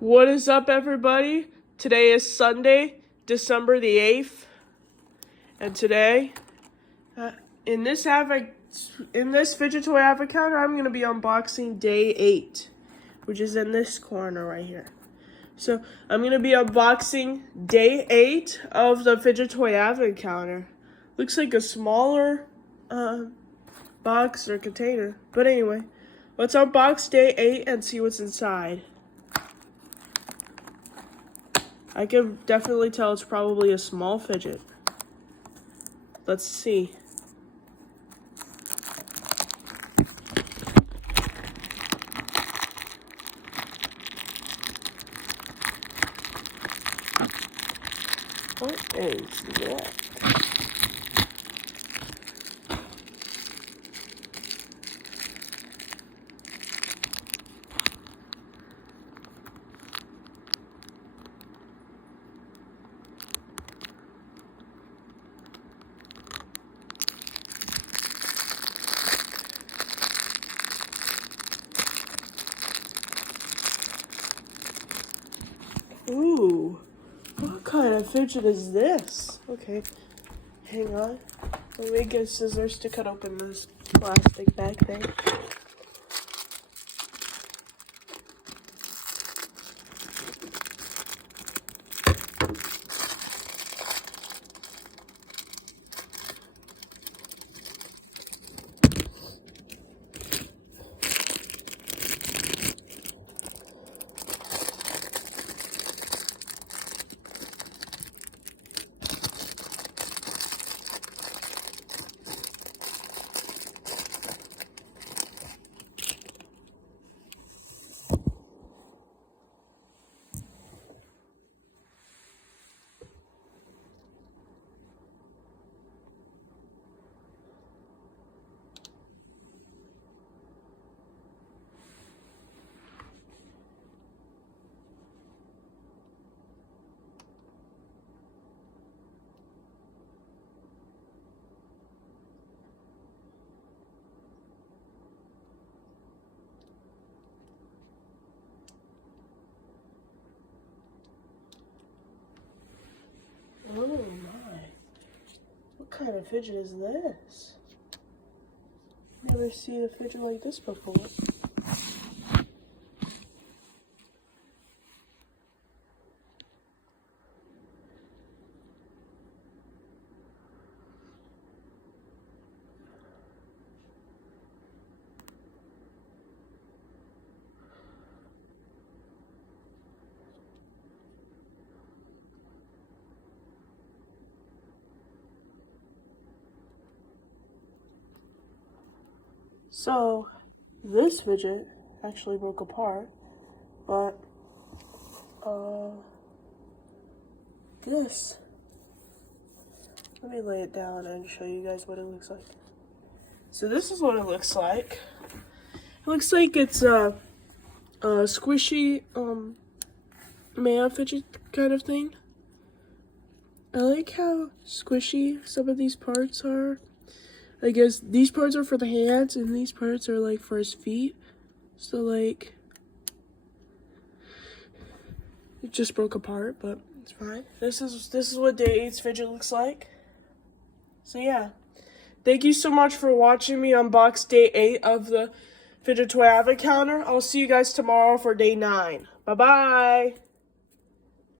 What is up, everybody? Today is Sunday, December the 8th, and today, in this Fidget Toy Advent Calendar, I'm going to be unboxing day 8, which is in this corner right here. So, I'm going to be unboxing day 8 of the Fidget Toy Advent Calendar. Looks like a smaller box or container, but anyway, let's unbox day 8 and see what's inside. I can definitely tell it's probably a small fidget. Let's see. What is that? Ooh, what kind of fidget is this? Okay, hang on. Let me get scissors to cut open this plastic bag thing. Oh my, what kind of fidget is this? Never seen a fidget like this before. So, this fidget actually broke apart, but, this. Let me lay it down and show you guys what it looks like. So this is what it looks like. It looks like it's a squishy, man fidget kind of thing. I like how squishy some of these parts are. I guess these parts are for the hands and these parts are like for his feet. So like, it just broke apart, but it's fine. This is what day 8's fidget looks like. So yeah, thank you so much for watching me unbox day 8 of the Fidget Toy Advent Calendar. I'll see you guys tomorrow for day 9. Bye bye.